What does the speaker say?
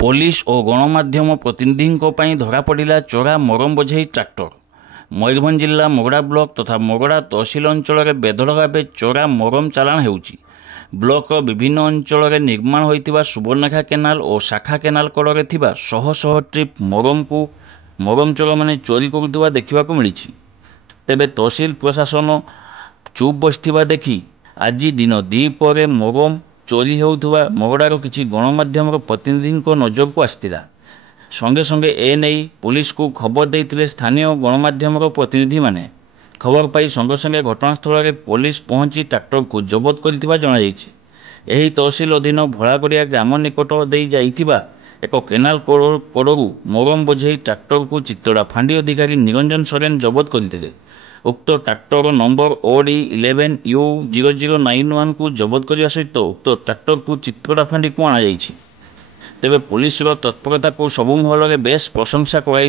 Police और गणमाध्यम प्रतिनिधि धरा पड़ा चोरा मरम बोझे ट्राक्टर। मयूरभंज जिला मोगड़ा ब्लॉक तथा मोगड़ा तहसिल अंचल बेधड़ भाव चोरा मरम चालाण होउछि। ब्लॉक विभिन्न अंचल निर्माण होइतिबा सुवर्णरेखा केनाल और शाखा केनाल कड़े थिबा शह शह ट्रिप मरम को मरम चोर मैंने चोरी करुवा देखा मिली। तेबे तहसिल प्रशासन चुप बसथिबा देखि आज दिन द्विपहर मरम चोरी होउथुवा मोगड़ार किछि गणमाध्यम प्रतिनिधि नजर को आसथिला। संगे संगे एने पुलिस को खबर देते स्थानीय गणमाध्यम प्रतिनिधि माने। खबर पाई संगे संगे घटनास्थल में पुलिस पहुंची ट्रैक्टर को जबत कर एही तहसिल अधीन भोलागड़िया ग्राम निकट दे जाइथिबा एक केनाल कड़ू मरम बोझे ट्रैक्टर को चित्तोड़ा फांडी अधिकारी निरंजन सोरेन जबत करते। उक्त ट्रैक्टर नंबर OD 11U0091 को जबत करने सहित उक्त ट्रैक्टर को चित्तोड़ा फांडी को अणाई। तेबे पुलिस तत्परता को सबु महल में बेस प्रशंसा कराई।